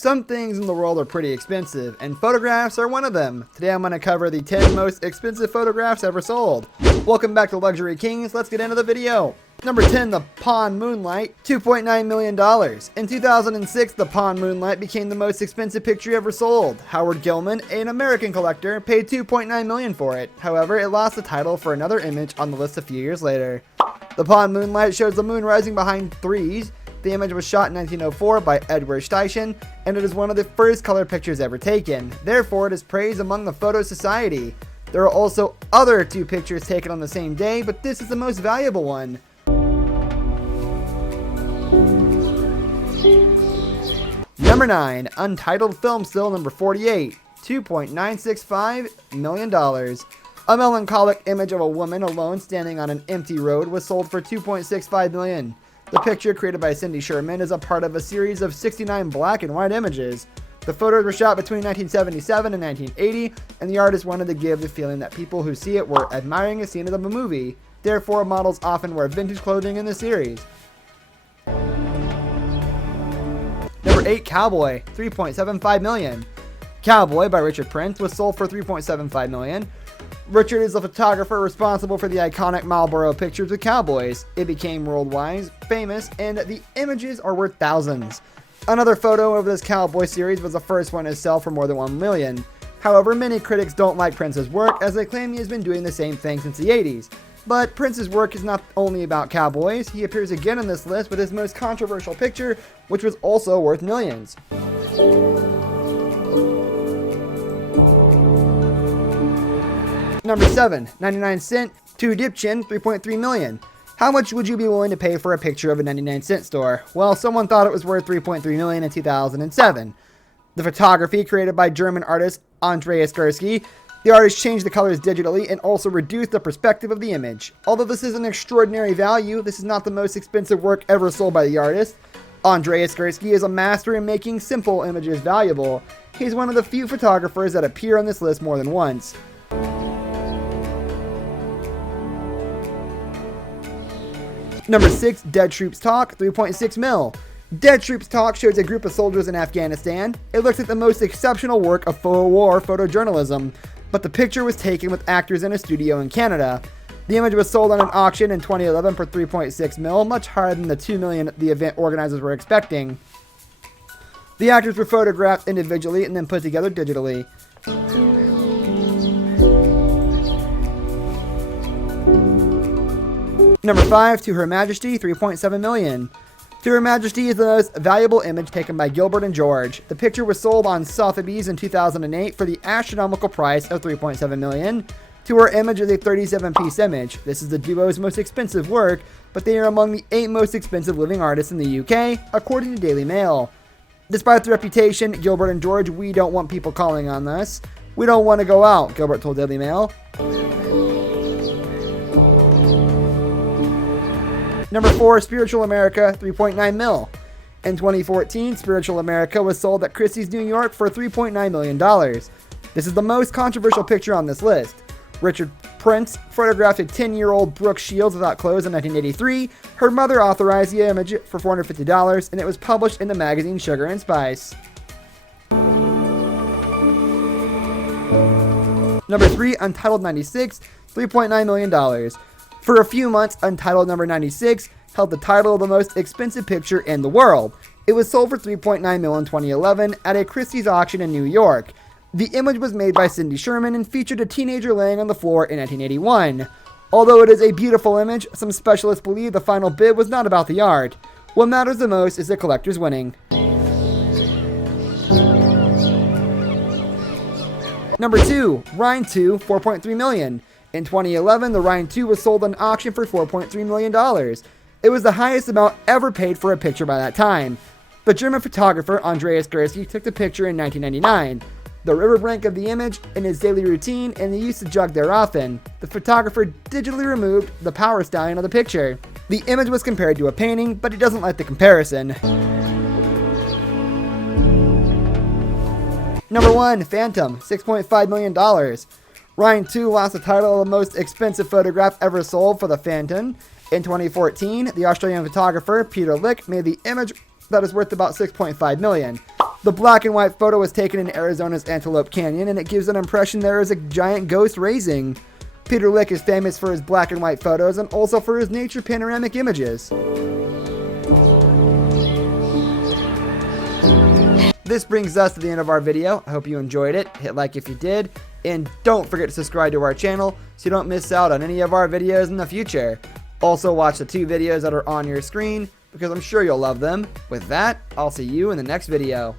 Some things in the world are pretty expensive, and photographs are one of them. Today I'm going to cover the 10 most expensive photographs ever sold. Welcome back to Luxury Kings, let's get into the video. Number 10, the Pawn Moonlight, $2.9 million. In 2006, the Pawn Moonlight became the most expensive picture ever sold. Howard Gilman, an American collector, paid $2.9 million for it. However, it lost the title for another image on the list a few years later. The Pawn Moonlight shows the moon rising behind trees. The image was shot in 1904 by Edward Steichen, and it is one of the first color pictures ever taken. Therefore, it is praised among the photo society. There are also other two pictures taken on the same day, but this is the most valuable one. Number 9, Untitled Film Still number 48, $2.965 million. A melancholic image of a woman alone standing on an empty road was sold for $2.65 million. The picture, created by Cindy Sherman, is a part of a series of 69 black and white images. The photos were shot between 1977 and 1980, and the artist wanted to give the feeling that people who see it were admiring a scene of a movie. Therefore, models often wear vintage clothing in the series. Number 8, Cowboy, $3.75 million. Cowboy by Richard Prince was sold for $3.75 million. Richard is the photographer responsible for the iconic Marlboro pictures with cowboys. It became worldwide famous, and the images are worth thousands. Another photo of this cowboy series was the first one to sell for more than $1 million. However, many critics don't like Prince's work, as they claim he has been doing the same thing since the 80s. But Prince's work is not only about cowboys. He appears again on this list with his most controversial picture, which was also worth millions. Number 7, 99 Cent, To Dipchin, $3.3 million. How much would you be willing to pay for a picture of a 99-cent store? Well, someone thought it was worth $3.3 million in 2007. The photography, created by German artist Andreas Gursky, the artist changed the colors digitally and also reduced the perspective of the image. Although this is an extraordinary value, this is not the most expensive work ever sold by the artist. Andreas Gursky is a master in making simple images valuable. He's one of the few photographers that appear on this list more than once. Number 6, Dead Troops Talk, $3.6 million. Dead Troops Talk shows a group of soldiers in Afghanistan. It looks like the most exceptional work of war photojournalism, but the picture was taken with actors in a studio in Canada. The image was sold on an auction in 2011 for $3.6 million, much higher than the $2 million the event organizers were expecting. The actors were photographed individually and then put together digitally. Number 5, To Her Majesty, $3.7 million. To Her Majesty is the most valuable image taken by Gilbert and George. The picture was sold on Sotheby's in 2008 for the astronomical price of $3.7 million. To Her image is a 37-piece image. This is the duo's most expensive work, but they are among the 8 most expensive living artists in the UK, according to Daily Mail. Despite the reputation, Gilbert and George, we don't want people calling on us. We don't want to go out, Gilbert told Daily Mail. Number 4, Spiritual America, $3.9 million. In 2014, Spiritual America was sold at Christie's, New York for $3.9 million. This is the most controversial picture on this list. Richard Prince photographed a 10-year-old Brooke Shields without clothes in 1983. Her mother authorized the image for $450, and it was published in the magazine Sugar and Spice. Number 3, Untitled 96, $3.9 million. For a few months, Untitled number 96 held the title of the most expensive picture in the world. It was sold for $3.9 million in 2011 at a Christie's auction in New York. The image was made by Cindy Sherman and featured a teenager laying on the floor in 1981. Although it is a beautiful image, some specialists believe the final bid was not about the art. What matters the most is the collector's winning. Number 2, Rhine 2, $4.3 million. In 2011, the Rhine 2 was sold on auction for $4.3 million. It was the highest amount ever paid for a picture by that time. The German photographer Andreas Gursky took the picture in 1999. The riverbank of the image in his daily routine, and he used to jog there often. The photographer digitally removed the power stallion of the picture. The image was compared to a painting, but he doesn't like the comparison. Number 1, Phantom, $6.5 million. Rhine 2 lost the title of the most expensive photograph ever sold for the Phantom. In 2014, the Australian photographer Peter Lick made the image that is worth about $6.5 million. The black and white photo was taken in Arizona's Antelope Canyon, and it gives an impression there is a giant ghost raising. Peter Lik is famous for his black and white photos and also for his nature panoramic images. This brings us to the end of our video. I hope you enjoyed it. Hit like if you did. And don't forget to subscribe to our channel so you don't miss out on any of our videos in the future. Also watch the 2 videos that are on your screen because I'm sure you'll love them. With that, I'll see you in the next video.